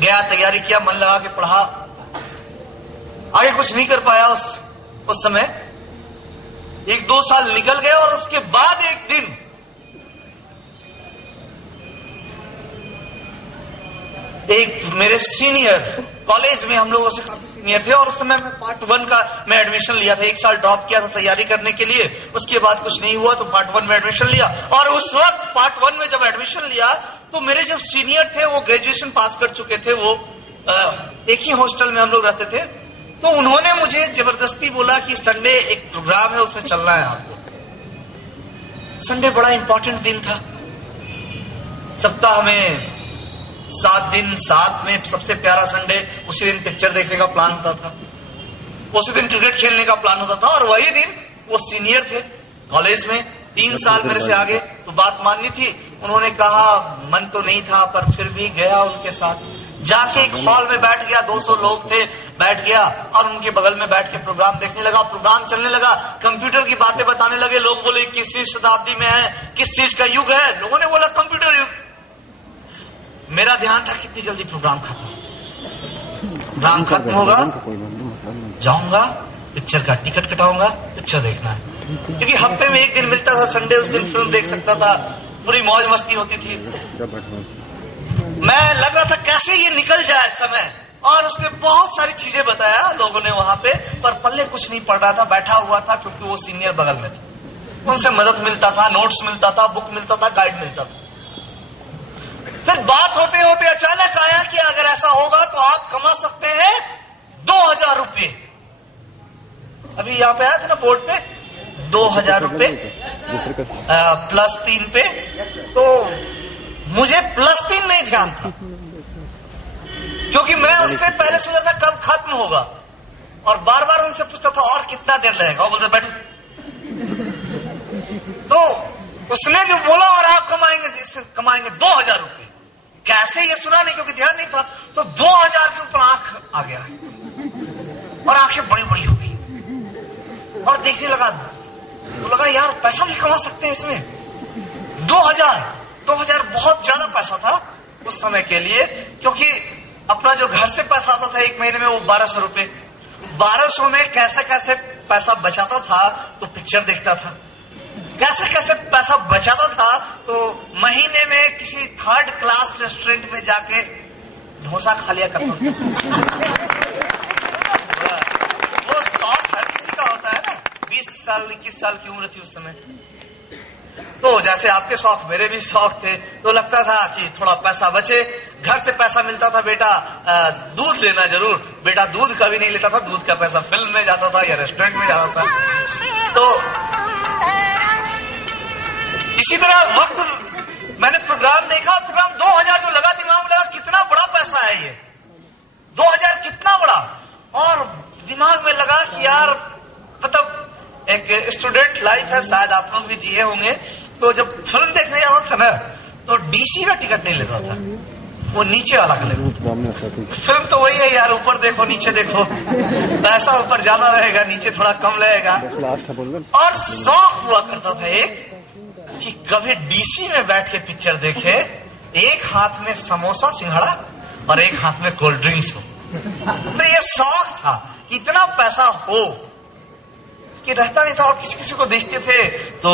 गया, तैयारी किया, मन लगा के पढ़ा, आगे कुछ नहीं कर पाया उस समय। 1-2 साल निकल गए और उसके बाद एक दिन एक मेरे सीनियर, कॉलेज में हम लोगों से काफी सीनियर थे, और उस समय मैं पार्ट 1 का मैं एडमिशन लिया था। 1 साल ड्रॉप किया था तैयारी करने के लिए, उसके बाद कुछ नहीं हुआ तो पार्ट 1 में एडमिशन लिया। और उस वक्त पार्ट 1 में जब एडमिशन लिया तो मेरे जो सीनियर थे वो ग्रेजुएशन पास कर चुके थे, वो एक ही हॉस्टल में हम लोग रहते थे। तो उन्होंने मुझे जबरदस्ती बोला कि संडे एक प्रोग्राम है, उसमें चलना है आपको। संडे बड़ा इंपॉर्टेंट दिन था, सप्ताह में 7 दिन, 7 में सबसे प्यारा संडे। उसी दिन पिक्चर देखने का प्लान होता था, उसी दिन क्रिकेट खेलने का प्लान होता था। और वही दिन वो सीनियर थे कॉलेज में, 3 साल मेरे से आगे, तो बात माननी थी। उन्होंने कहा, मन तो नहीं था पर फिर भी गया उनके साथ। जाके एक हॉल में बैठ गया, 200 लोग थे, बैठ गया और उनके बगल में बैठ के प्रोग्राम देखने लगा। प्रोग्राम चलने लगा, कंप्यूटर की बातें बताने लगे। लोग बोले किस शताब्दी में है, किस चीज का युग है। लोगों ने बोला कंप्यूटर युग। मेरा ध्यान था कितनी जल्दी प्रोग्राम खत्म होगा, जाऊंगा पिक्चर का टिकट कटाऊंगा, पिक्चर देखना है। क्योंकि हफ्ते में एक दिन मिलता था संडे, उस दिन फिल्म देख सकता था, पूरी मौज मस्ती होती थी। मैं लग रहा था कैसे ये निकल जाए समय। और उसने बहुत सारी चीजें बताया लोगों ने वहां पे, पर पल्ले कुछ नहीं पड़ रहा था। बैठा हुआ था क्योंकि वो सीनियर बगल में थे, उनसे मदद मिलता था, नोट्स मिलता था, बुक मिलता था, गाइड मिलता था। फिर बात होते होते अचानक आया कि अगर ऐसा होगा तो आप कमा सकते हैं 2000 रुपये। अभी यहां पे आया था ना बोर्ड पे 2000 रुपये +3 पे। तो मुझे +3 नहीं ध्यान था, क्योंकि मैं उससे पहले सोचा था कब खत्म होगा, और बार बार उनसे पूछता था और कितना देर लगेगा। वो बोलते बैठे। तो उसने जो बोला, और आप कमाएंगे 2000 रुपये। कैसे ये सुना नहीं, क्योंकि ध्यान नहीं था। तो 2000 के ऊपर आंख आ गया और आंखें बड़ी बड़ी हो गई और देखने लगा तो लगा यार पैसा भी कमा सकते हैं इसमें। 2000 बहुत ज्यादा पैसा था उस समय के लिए, क्योंकि अपना जो घर से पैसा आता था 1 महीने में, वो 1200 रुपये। 1200 में कैसे कैसे पैसा बचाता था तो पिक्चर देखता था, कैसे कैसे पैसा बचाता था तो महीने में किसी 3rd क्लास रेस्टोरेंट में जाके डोसा खा लिया करता था। वो शौक हर किसी का होता है ना। 20 साल 21 साल की उम्र थी उस समय। तो जैसे आपके शौक मेरे भी शौक थे, तो लगता था कि थोड़ा पैसा बचे। घर से पैसा मिलता था, बेटा दूध लेना जरूर। बेटा दूध कभी नहीं लेता था, दूध का पैसा फिल्म में जाता था या रेस्टोरेंट में जाता था। तो इसी तरह वक्त मैंने प्रोग्राम देखा, प्रोग्राम 2000 जो लगा, दिमाग में लगा कितना बड़ा पैसा है ये, 2000 कितना बड़ा। और दिमाग में लगा कि यार मतलब एक स्टूडेंट लाइफ है, शायद आप लोग भी जिए होंगे। तो जब फिल्म देखने जाता था ना, तो डीसी का टिकट नहीं लेता था, वो नीचे वाला का लेता। फिल्म तो वही है यार, ऊपर देखो नीचे देखो, पैसा ऊपर ज्यादा रहेगा, नीचे थोड़ा कम रहेगा। और शौक हुआ करता था एक कि कभी डीसी में बैठ के पिक्चर देखे, एक हाथ में समोसा सिंघाड़ा और एक हाथ में कोल्ड ड्रिंक्स हो। तो ये शौक था, इतना पैसा हो कि रहता नहीं था। और किसी किसी को देखते थे तो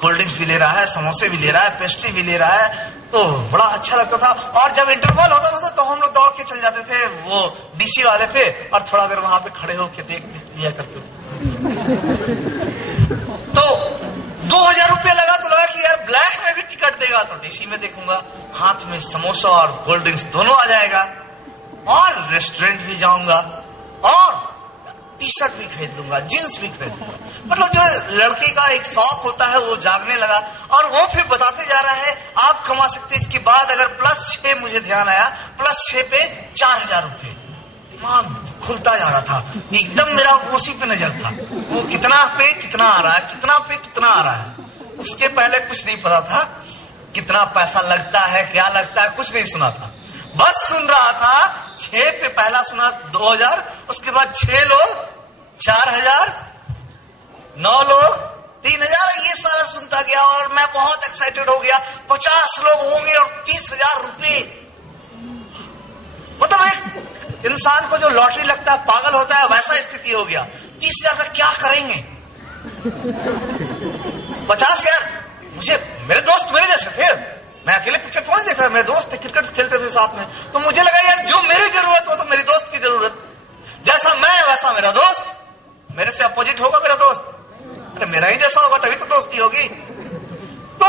कोल्ड ड्रिंक्स भी ले रहा है, समोसे भी ले रहा है, पेस्ट्री भी ले रहा है, तो बड़ा अच्छा लगता था। और जब इंटरवल होता था तो हम लोग दौड़ के चल जाते थे वो डीसी वाले पे, और थोड़ा देर वहां पे खड़े होके देख लिया करते। तो 2000 रुपये लगा, तो लगा कि यार ब्लैक में भी टिकट देगा तो डीसी में देखूंगा, हाथ में समोसा और कोल्ड ड्रिंक्स दोनों आ जाएगा, और रेस्टोरेंट भी जाऊंगा, और टी शर्ट भी खरीद लूंगा, जींस भी खरीद लूंगा। मतलब जो लड़के का एक शौक होता है वो जागने लगा। और वो फिर बताते जा रहा है आप कमा सकते हैं इसके बाद अगर +6, मुझे ध्यान आया +6 पे 4000 रुपये। दिमाग खुलता जा रहा था, एकदम मेरा उसी पे नजर था, वो कितना पे कितना आ रहा है, कितना पे कितना आ रहा है। उसके पहले कुछ नहीं पता था कितना पैसा लगता है, क्या लगता है, कुछ नहीं सुना था, बस सुन रहा था। 6 पे पहला सुना 2000, उसके बाद 6 लोग 4000, 9 लोग 3000, ये सारा सुनता गया और मैं बहुत एक्साइटेड हो गया। 50 लोग होंगे और 30,000 रुपये। इंसान को जो लॉटरी लगता है पागल होता है, वैसा स्थिति हो गया। 30,000 का क्या करेंगे? 50,000। मुझे मेरे दोस्त मेरे जैसे थे, मैं अकेले पिक्चर थोड़ी देखता था, मेरे दोस्त थे, क्रिकेट खेलते थे साथ में, तो मुझे लगा यार जो मेरी जरूरत हो तो मेरी दोस्त की जरूरत, जैसा मैं वैसा मेरा दोस्त, मेरे से अपोजिट होगा मेरा दोस्त, अरे मेरा ही जैसा होगा तभी तो दोस्ती होगी। तो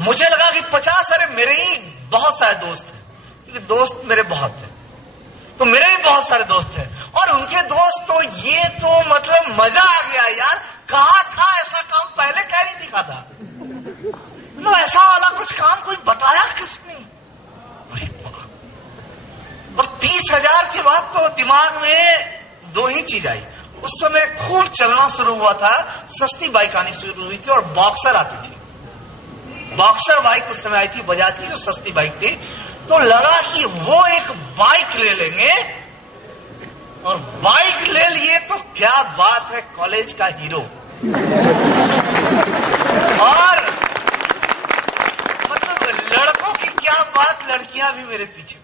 मुझे लगा कि 50, अरे मेरे ही बहुत सारे दोस्त हैं, क्योंकि दोस्त मेरे बहुत हैं, तो मेरे ही बहुत सारे दोस्त हैं, और उनके दोस्त तो ये तो मतलब मजा आ गया यार। कहा था ऐसा काम पहले कह नहीं दिखा था, मतलब ऐसा वाला कुछ काम कोई बताया किसने? और 30,000 के बाद तो दिमाग में 2 ही चीज आई। उस समय खूब चलना शुरू हुआ था, सस्ती बाइक आनी शुरू हुई थी और बॉक्सर आती थी। बॉक्सर बाइक उस समय आई थी बजाज की, जो सस्ती बाइक थी। तो लगा कि वो एक बाइक ले लेंगे, और बाइक ले लिए तो क्या बात है, कॉलेज का हीरो। और मतलब लड़कों की क्या बात, लड़कियां भी मेरे पीछे।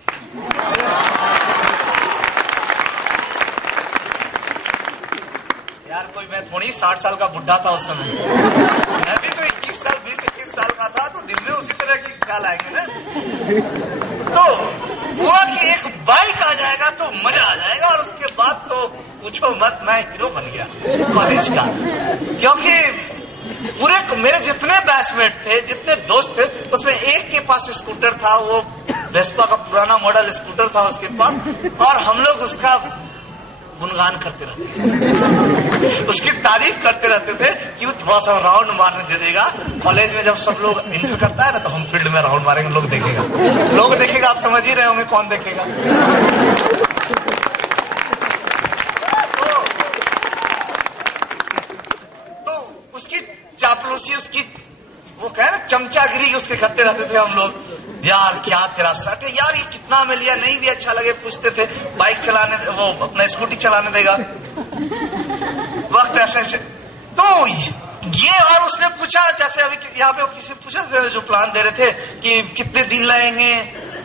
यार कोई मैं थोड़ी 60 साल का बुढ़ा था उस समय, मैं भी तो 20-21 साल का था, तो दिन में उसी तरह की ख्याल आएंगे ना। तो हुआ कि एक बाइक आ जाएगा तो मजा आ जाएगा, और उसके बाद तो पूछो मत, मैं हीरो बन गया कॉलेज का। क्योंकि पूरे मेरे जितने बैचमेट थे, जितने दोस्त थे, उसमें एक के पास स्कूटर था, वो वेस्पा का पुराना मॉडल स्कूटर था उसके पास, और हम लोग उसका गुणगान करते रहते, उसकी तारीफ करते रहते थे कि वो थोड़ा सा राउंड मारने दे देगा। कॉलेज में जब सब लोग एंटर करता है ना, तो हम फील्ड में राउंड मारेंगे, लोग देखेगा, आप समझ ही रहे होंगे कौन देखेगा। तो उसकी चापलूसी, उसकी वो कहे ना चमचागिरी उसके करते रहते थे हम लोग। यार क्या तेरा शर्ट है यार, ये कितना में लिया, नहीं भी अच्छा लगे पूछते थे, बाइक चलाने, वो अपना स्कूटी चलाने देगा वक्त ऐसे। तो ये, और उसने पूछा, जैसे अभी यहाँ पे किसी पूछा जो प्लान दे रहे थे कि कितने दिन लगेंगे,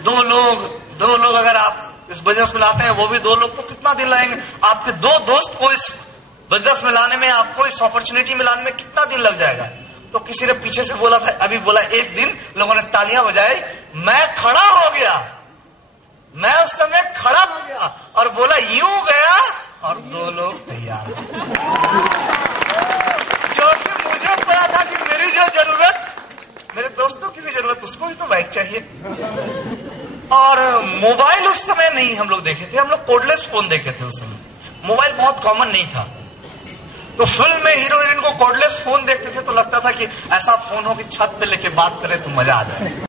2 लोग अगर आप इस बिजनेस में लाते हैं, वो भी 2 लोग, तो कितना दिन लगेंगे? आपके 2 दोस्त को इस बिजनेस में लाने में, आपको इस अपॉर्चुनिटी में लाने में कितना दिन लग जाएगा? तो किसी ने पीछे से बोला था, अभी बोला 1 दिन, लोगों ने तालियां बजाई, मैं खड़ा हो गया, मैं उस समय खड़ा हो गया और बोला यूं गया, और 2 लोग तैयार। क्योंकि मुझे पता था कि मेरी जो जरूरत, मेरे दोस्तों की भी जरूरत, उसको भी तो बाइक चाहिए। और मोबाइल उस समय नहीं हम लोग देखे थे, हम लोग कोडलेस फोन देखे थे उस समय, मोबाइल बहुत कॉमन नहीं था। तो फिल्म में हीरो हीरोइन को कोडलेस फोन देखते थे, तो लगता था कि ऐसा फोन हो कि छत पे लेके बात करे तो मजा आ जाए।